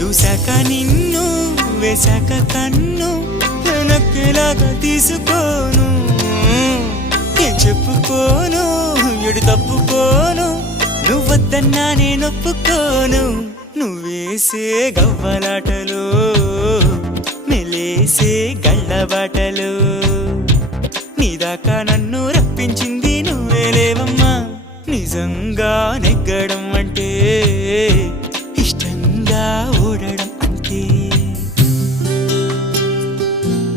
చూశాక నిన్ను వేశాక కన్ను నక్కేలాగా తీసుకోను ఏం చెప్పుకోను ఎడు తప్పుకోను నువ్వద్దన్నా నేనొప్పుకోను నువ్వేసే గవ్వలాటలు మెలేసే గళ్ళబాటలు నీదాకా నన్ను రప్పించింది నువ్వేలేవమ్మా నిజంగా నెగ్గడం అంటే ఇష్టంగా ఓడడం